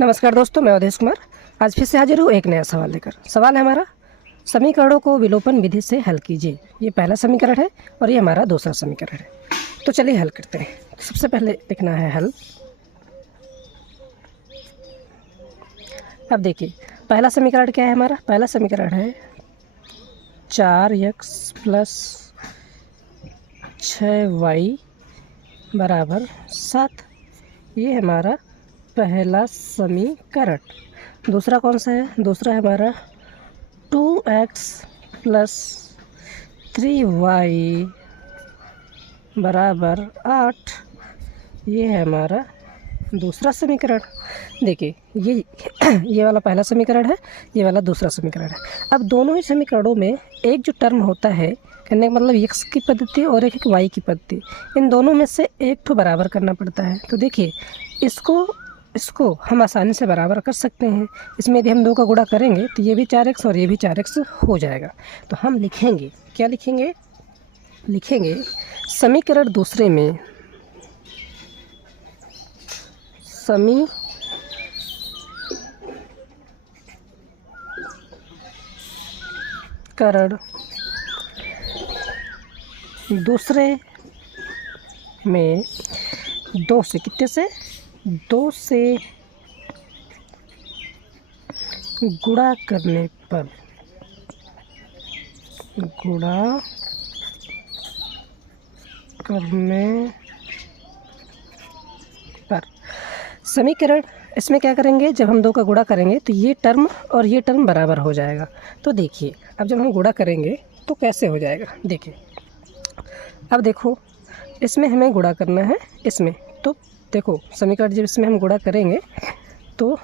नमस्कार दोस्तों, मैं अवधेश कुमार आज फिर से हाजिर हूँ एक नया सवाल लेकर। सवाल है हमारा, समीकरणों को विलोपन विधि से हल कीजिए। ये पहला समीकरण है और ये हमारा दूसरा समीकरण है। तो चलिए हल करते हैं। सबसे पहले लिखना है हल। अब देखिए, पहला समीकरण क्या है हमारा? पहला समीकरण है 4x प्लस 6y बराबर 7। ये हमारा पहला समीकरण। दूसरा कौन सा है? दूसरा है हमारा 2x प्लस 3y बराबर 8। ये है हमारा दूसरा समीकरण। देखिए, ये वाला पहला समीकरण है, ये वाला दूसरा समीकरण है। अब दोनों ही समीकरणों में एक जो टर्म होता है, कहने का मतलब x की पद्धति और एक y की पद्धति, इन दोनों में से एक तो बराबर करना पड़ता है। तो देखिए, इसको हम आसानी से बराबर कर सकते हैं। इसमें यदि हम दो का गुणा करेंगे तो ये भी 4x और ये भी 4x हो जाएगा। तो हम लिखेंगे, क्या लिखेंगे? लिखेंगे समीकरण दूसरे में समीकरण दूसरे में 2 से कितने से 2 से गुणा करने पर समीकरण, इसमें क्या करेंगे? जब हम 2 का गुणा करेंगे तो ये टर्म और ये टर्म बराबर हो जाएगा। तो देखिए, अब जब हम गुणा करेंगे तो कैसे हो जाएगा? देखिए, अब देखो, इसमें हमें गुणा करना है इसमें। तो देखो, समीकरण जब इसमें हम गुणा करेंगे तो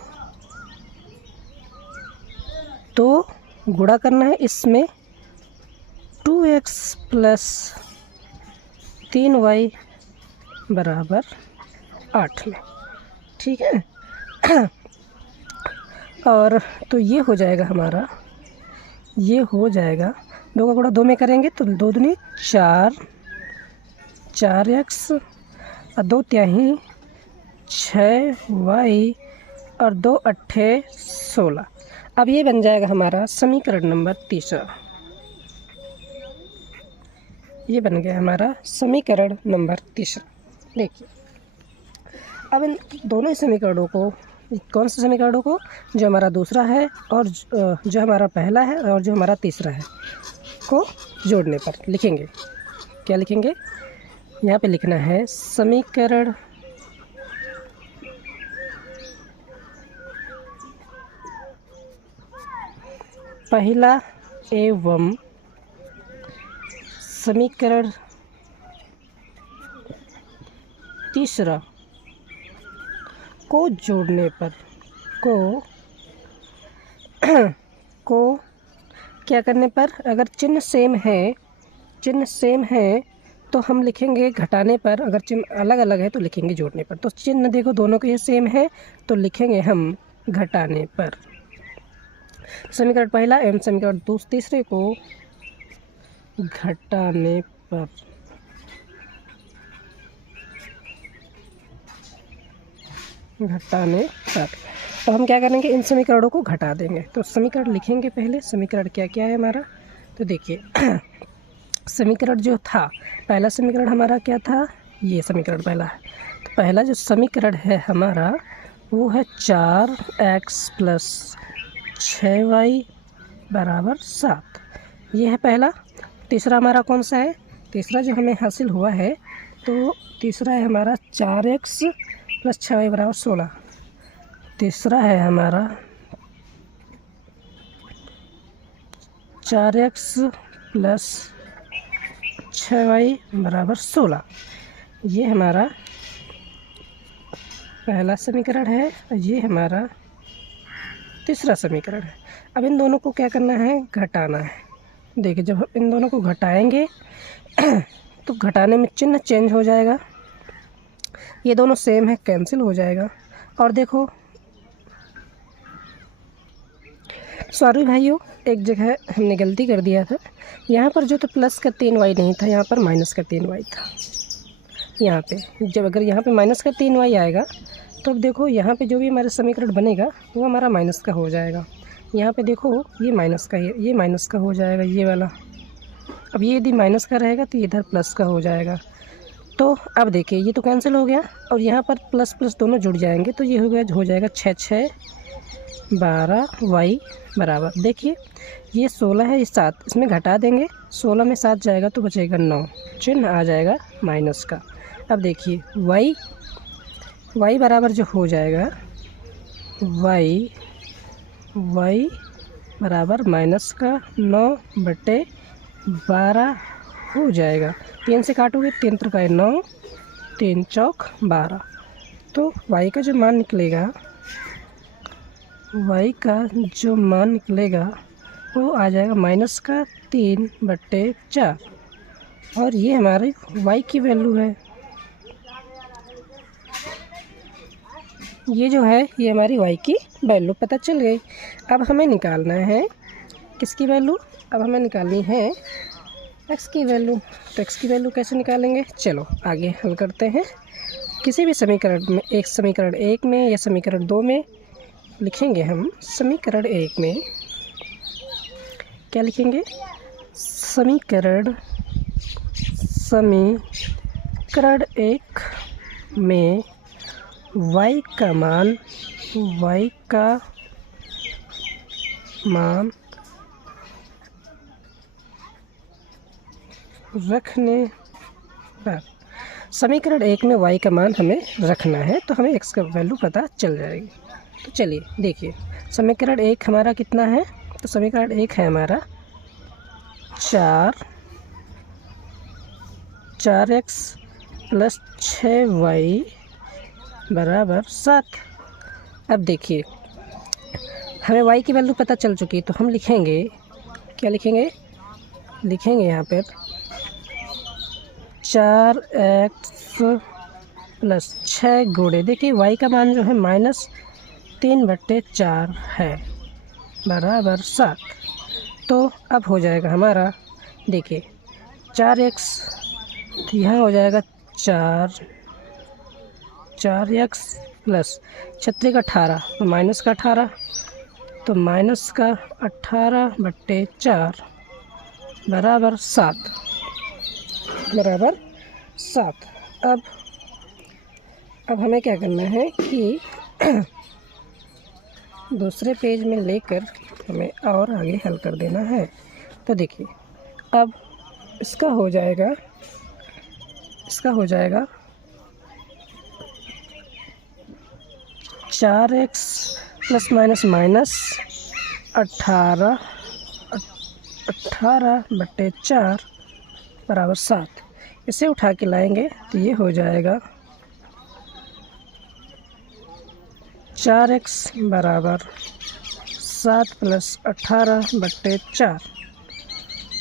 गुणा करना है इसमें 2x प्लस 3y बराबर 8 में, ठीक है। और तो ये हो जाएगा हमारा, ये हो जाएगा 2 का गुणा 2 में करेंगे तो 2 दूनी 4x और 2 तिहाई 6y और 2 अट्ठे 16। अब ये बन जाएगा हमारा समीकरण नंबर तीसरा। ये बन गया हमारा समीकरण नंबर तीसरा। देखिए, अब इन दोनों ही समीकरणों को, कौन से समीकरणों को? जो हमारा दूसरा है और जो हमारा पहला है और जो हमारा तीसरा है, को जोड़ने पर लिखेंगे। क्या लिखेंगे? यहाँ पे लिखना है समीकरण पहला एवं समीकरण तीसरा को जोड़ने पर को क्या करने पर? अगर चिन्ह सेम है तो हम लिखेंगे घटाने पर, अगर चिन्ह अलग अलग है तो लिखेंगे जोड़ने पर। तो चिन्ह देखो, दोनों के ये सेम है तो लिखेंगे हम घटाने पर। समीकरण पहला एवं समीकरण तीसरे को घटाने पर तो हम क्या करेंगे? इन समीकरणों को घटा देंगे। तो समीकरण लिखेंगे पहले। समीकरण क्या क्या है हमारा? तो देखिए, समीकरण जो था, पहला समीकरण हमारा क्या था? ये समीकरण पहला है। तो पहला जो समीकरण है हमारा वो है 4x प्लस 6y बराबर 7। ये है पहला। तीसरा हमारा कौन सा है? तीसरा जो हमें हासिल हुआ है, तो तीसरा है हमारा 4x प्लस 6y बराबर 16। तीसरा है हमारा 4x प्लस 6y बराबर 16। ये हमारा पहला समीकरण है और ये हमारा तीसरा समीकरण है। अब इन दोनों को क्या करना है? घटाना है। देखिए, जब इन दोनों को घटाएंगे तो घटाने में चिन्ह चेंज हो जाएगा। ये दोनों सेम है, कैंसिल हो जाएगा। और देखो सॉरी भाइयों, एक जगह हमने गलती कर दिया था। यहाँ पर जो तो प्लस का 3y नहीं था, यहाँ पर माइनस का 3y था। यहाँ पे जब अगर यहाँ पे माइनस का 3y आएगा तो अब देखो यहाँ पे जो भी हमारा समीकरण बनेगा वो हमारा माइनस का हो जाएगा। यहाँ पे देखो ये माइनस का, ये माइनस का हो जाएगा ये वाला। अब ये यदि माइनस का रहेगा तो इधर प्लस का हो जाएगा। तो अब देखिए ये तो कैंसिल हो गया और यहाँ पर प्लस प्लस दोनों जुड़ जाएंगे, तो ये हो जाएगा 6 6 12 y बराबर। देखिए ये 16 है, ये 7, इसमें घटा देंगे, 16 में 7 जाएगा तो बचेगा 9, चिन्ह आ जाएगा माइनस का। अब देखिए y बराबर जो हो जाएगा y बराबर माइनस का 9/12 हो जाएगा। 3 से काटोगे 3 त्रिक 9, 3 चौक 12। तो y का जो मान निकलेगा वो आ जाएगा माइनस का 3/4 और ये हमारी y की वैल्यू है। ये जो है ये हमारी y की वैल्यू पता चल गई। अब हमें निकालना है किसकी वैल्यू? अब हमें निकालनी है x की वैल्यू। तो x की वैल्यू कैसे निकालेंगे? चलो आगे हल करते हैं। किसी भी समीकरण में, एक समीकरण 1 में या समीकरण 2 में लिखेंगे हम। समीकरण 1 में क्या लिखेंगे? समीकरण 1 में y का मान रखने पर, समीकरण 1 में y का मान हमें रखना है तो हमें x का वैल्यू पता चल जाएगी। तो चलिए देखिए समीकरण 1 हमारा कितना है? तो समीकरण 1 है हमारा 4x + 6y बराबर 7। अब देखिए हमें y की वैल्यू पता चल चुकी है तो हम लिखेंगे, क्या लिखेंगे? लिखेंगे यहाँ पर 4x + 6 गुणे, देखिए y का मान जो है -3/4 है बराबर 7। तो अब हो जाएगा हमारा, देखिए 4x तो यहाँ हो जाएगा 4x + 6 18 तो माइनस का 18 तो माइनस का 18/4 बराबर 7 अब हमें क्या करना है कि दूसरे पेज में लेकर हमें और आगे हल कर देना है। तो देखिए अब इसका हो जाएगा 4x + -18/4 बराबर 7। इसे उठा के लाएंगे तो ये हो जाएगा 4x बराबर 7 + 18/4।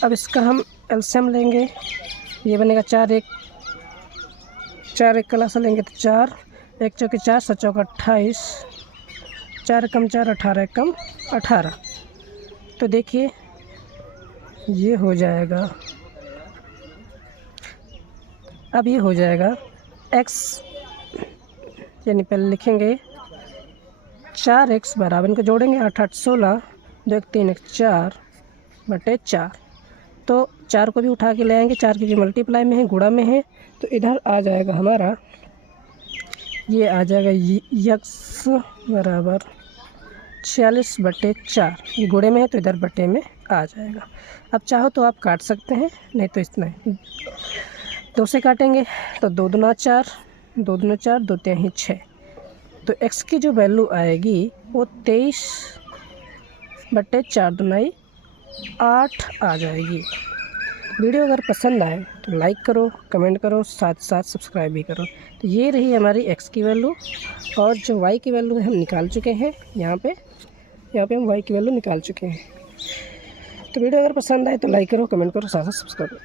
अब इसका हम एलसीएम लेंगे, ये बनेगा 4 1 का लसा लेंगे तो 4, 1 चौके 4, 7 चौका 28, 4 कम 4, 18 कम 18। तो देखिए ये हो जाएगा, अब ये हो जाएगा x, यानी पहले लिखेंगे 4x बराबर, इनको जोड़ेंगे 8 8 16, 2 1 3 1 4/4। तो 4 को भी उठा के ले आएंगे, 4 की मल्टीप्लाई में है, गुणा में है, तो इधर आ जाएगा हमारा, ये आ जाएगा x बराबर 46/4। ये गुणे में है तो इधर बटे में आ जाएगा। अब चाहो तो आप काट सकते हैं, नहीं तो इतना ही 2 से काटेंगे तो 2 दूना 4, 2 दूना 4, 2 3 6। तो x की जो वैल्यू आएगी वो 23/4 दूनाई 8 आ जाएगी। वीडियो अगर पसंद आए तो लाइक करो, कमेंट करो, साथ साथ सब्सक्राइब भी करो। तो ये रही हमारी x की वैल्यू, और जो y की वैल्यू हम निकाल चुके हैं यहाँ पे हम y की वैल्यू निकाल चुके हैं। तो वीडियो अगर पसंद आए तो लाइक करो, कमेंट करो, साथ साथ सब्सक्राइब करो।